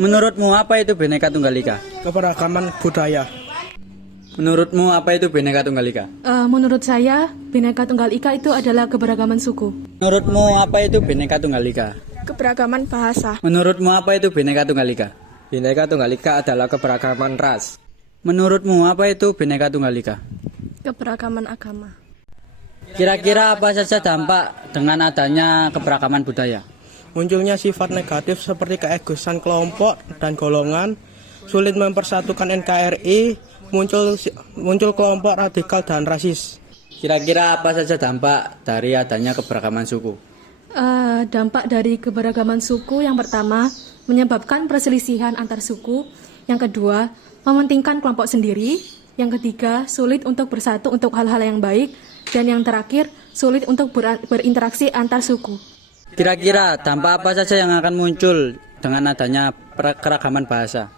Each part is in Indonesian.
Menurutmu apa itu Bhinneka Tunggal Ika? Keberagaman budaya. Menurutmu apa itu Bhinneka Tunggal Ika? Menurut saya, Bhinneka Tunggal Ika itu adalah keberagaman suku. Menurutmu apa itu Bhinneka Tunggal Ika? Keberagaman bahasa. Menurutmu apa itu Bhinneka Tunggal Ika? Bhinneka Tunggal Ika adalah keberagaman ras. Menurutmu apa itu Bhinneka Tunggal Ika? Keberagaman agama. Kira-kira apa saja dampak dengan adanya keberagaman budaya? Munculnya sifat negatif seperti keegoisan kelompok dan golongan, sulit mempersatukan NKRI, muncul kelompok radikal dan rasis. Kira-kira apa saja dampak dari adanya keberagaman suku? Dampak dari keberagaman suku yang pertama, menyebabkan perselisihan antar suku. Yang kedua, mementingkan kelompok sendiri. Yang ketiga, sulit untuk bersatu untuk hal-hal yang baik. Dan yang terakhir, sulit untuk berinteraksi antar suku. Kira-kira dampak apa saja yang akan muncul dengan adanya keragaman bahasa?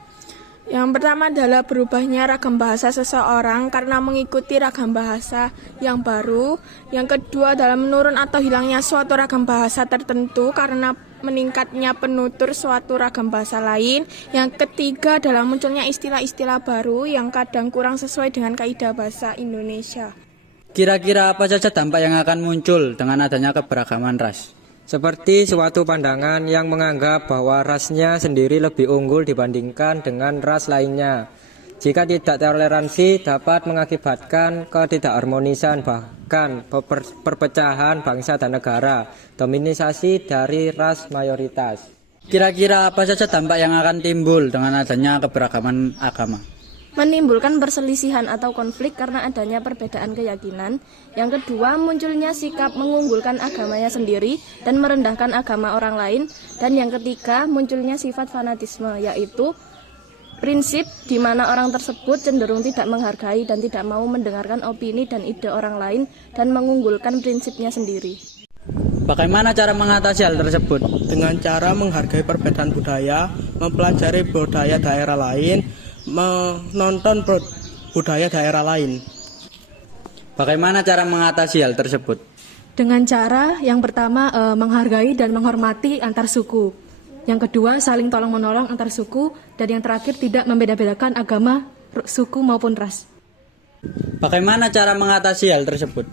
Yang pertama adalah berubahnya ragam bahasa seseorang karena mengikuti ragam bahasa yang baru. Yang kedua adalah menurun atau hilangnya suatu ragam bahasa tertentu karena meningkatnya penutur suatu ragam bahasa lain. Yang ketiga adalah munculnya istilah-istilah baru yang kadang kurang sesuai dengan kaidah bahasa Indonesia. Kira-kira apa saja dampak yang akan muncul dengan adanya keberagaman ras? Seperti suatu pandangan yang menganggap bahwa rasnya sendiri lebih unggul dibandingkan dengan ras lainnya. Jika tidak toleransi dapat mengakibatkan ketidakharmonisan bahkan perpecahan bangsa dan negara, dominasi dari ras mayoritas. Kira-kira apa saja dampak yang akan timbul dengan adanya keberagaman agama? Menimbulkan perselisihan atau konflik karena adanya perbedaan keyakinan. Yang kedua, munculnya sikap mengunggulkan agamanya sendiri dan merendahkan agama orang lain. Dan yang ketiga, munculnya sifat fanatisme, yaitu prinsip di mana orang tersebut cenderung tidak menghargai dan tidak mau mendengarkan opini dan ide orang lain dan mengunggulkan prinsipnya sendiri. Bagaimana cara mengatasi hal tersebut? Dengan cara menghargai perbedaan budaya, mempelajari budaya daerah lain, menonton budaya daerah lain. Bagaimana cara mengatasi hal tersebut? Dengan cara yang pertama, menghargai dan menghormati antar suku. Yang kedua, saling tolong-menolong antar suku. Dan yang terakhir, tidak membeda-bedakan agama, suku maupun ras. Bagaimana cara mengatasi hal tersebut?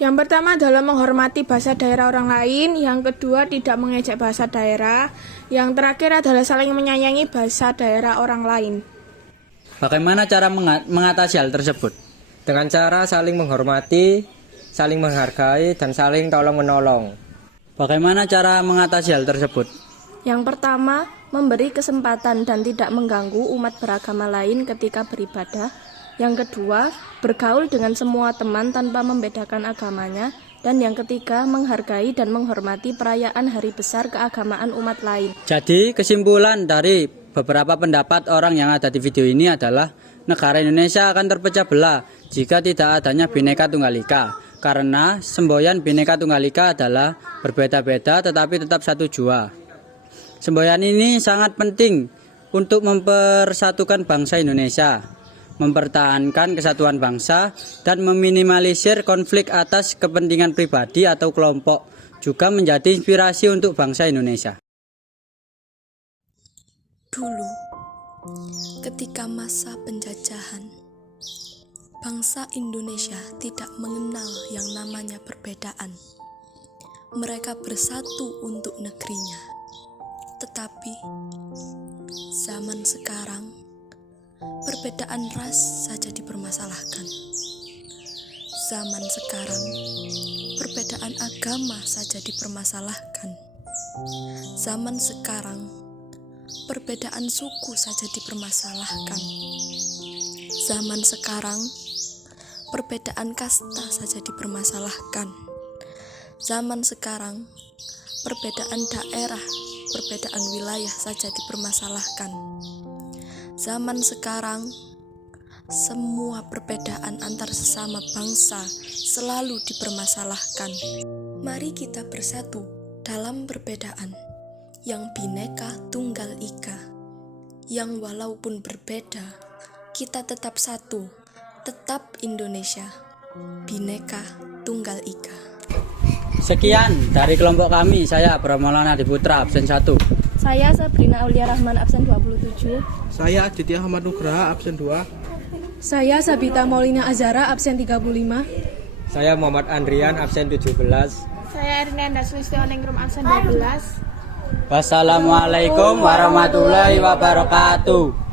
Yang pertama adalah menghormati bahasa daerah orang lain. Yang kedua tidak mengejek bahasa daerah. Yang terakhir adalah saling menyayangi bahasa daerah orang lain. Bagaimana cara mengatasi hal tersebut? Dengan cara saling menghormati, saling menghargai, dan saling tolong-menolong. Bagaimana cara mengatasi hal tersebut? Yang pertama, memberi kesempatan dan tidak mengganggu umat beragama lain ketika beribadah. Yang kedua, bergaul dengan semua teman tanpa membedakan agamanya. Dan yang ketiga, menghargai dan menghormati perayaan hari besar keagamaan umat lain. Jadi kesimpulan dari beberapa pendapat orang yang ada di video ini adalah negara Indonesia akan terpecah belah jika tidak adanya Bhinneka Tunggal Ika. Karena semboyan Bhinneka Tunggal Ika adalah berbeda-beda tetapi tetap satu jua. Semboyan ini sangat penting untuk mempersatukan bangsa Indonesia, mempertahankan kesatuan bangsa, dan meminimalisir konflik atas kepentingan pribadi atau kelompok, juga menjadi inspirasi untuk bangsa Indonesia. Dulu, ketika masa penjajahan, bangsa Indonesia tidak mengenal yang namanya perbedaan. Mereka bersatu untuk negerinya. Tetapi, zaman sekarang, perbedaan ras saja dipermasalahkan. Zaman sekarang, perbedaan agama saja dipermasalahkan. Zaman sekarang, perbedaan suku saja dipermasalahkan. Zaman sekarang, perbedaan kasta saja dipermasalahkan. Zaman sekarang, perbedaan daerah, perbedaan wilayah saja dipermasalahkan. Zaman sekarang, semua perbedaan antar sesama bangsa selalu dipermasalahkan. Mari kita bersatu dalam perbedaan yang Bhinneka Tunggal Ika, yang walaupun berbeda, kita tetap satu, tetap Indonesia. Bhinneka Tunggal Ika. Sekian dari kelompok kami, saya Abraham Maulana Adiputra, absen 1. Saya Sabrina Aulia Rahman, absen 27. Saya Aditya Ahmad Nugraha, absen 2. Saya Sabita Maulina Azara, absen 35. Saya Muhammad Andrian, absen 17. Saya Ernenda Sulistioningrum, absen 12. Wassalamualaikum warahmatullahi wabarakatuh.